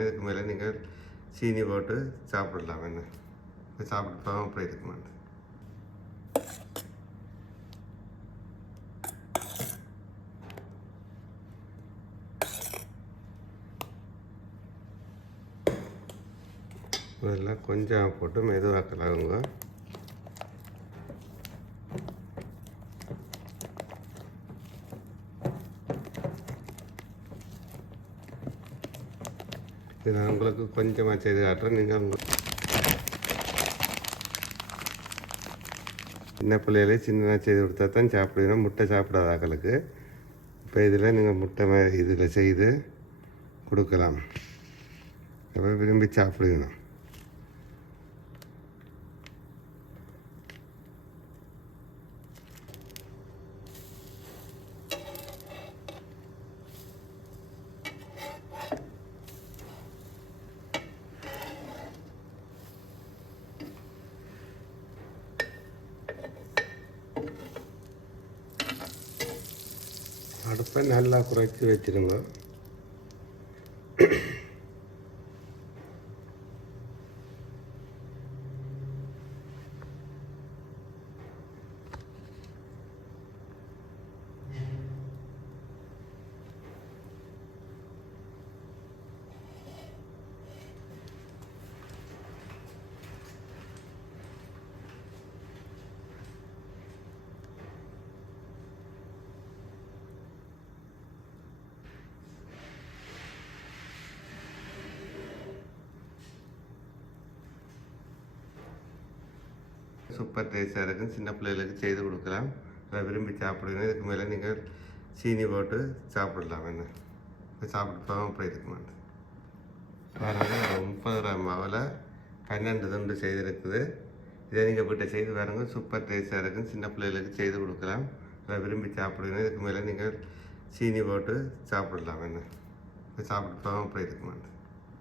சாப்பிடுவீங்க. இதுக்கு மேலே நீங்கள் சீனி போட்டு சாப்பிடலாம். என்ன சாப்பிட்டு போகாமல் அப்படி இருக்க மாட்டேன். இதெல்லாம் கொஞ்சம் போட்டு மெதுவாக கலவுங்க. இது நான் உங்களுக்கு கொஞ்சமாக செய்து காட்டுறேன். நீங்கள் சின்ன பிள்ளைகளே சின்ன செய்து கொடுத்தா தான் சாப்பிடுவீங்க. முட்டை சாப்பிடாத ஆக்களுக்கு இப்போ இதில் நீங்கள் முட்டை இதில் செய்து கொடுக்கலாம். அப்போ விரும்பி சாப்பிடுவீங்க. அடுப்பை நல்லா குறைச்சி வச்சுருங்க. சூப்பர் டேஸ்ட்டாக இருக்கும். சின்ன பிள்ளைகளுக்கு செய்து கொடுக்கலாம். அதை விரும்பி சாப்பிடுவீங்க. இதுக்கு மேலே நீங்கள் சீனி போட்டு சாப்பிடலாம். என்ன சாப்பிட்டு போகாமல் அப்படி இருக்க மாட்டேன். பாருங்கள், 30 கிராம் மாவில் 12 துண்டு செய்திருக்குது. இதை நீங்கள் வீட்டை செய்து பாருங்க. சூப்பர் டேஸ்ட்டாக இருக்கும். சின்ன பிள்ளைகளுக்கு செய்து கொடுக்கலாம். அதை விரும்பி சாப்பிடுவீங்க. இதுக்கு மேலே நீங்கள் சீனி போட்டு சாப்பிடலாம். என்ன சாப்பிட்டு போகாமல் அப்படி இருக்க மாட்டேன்.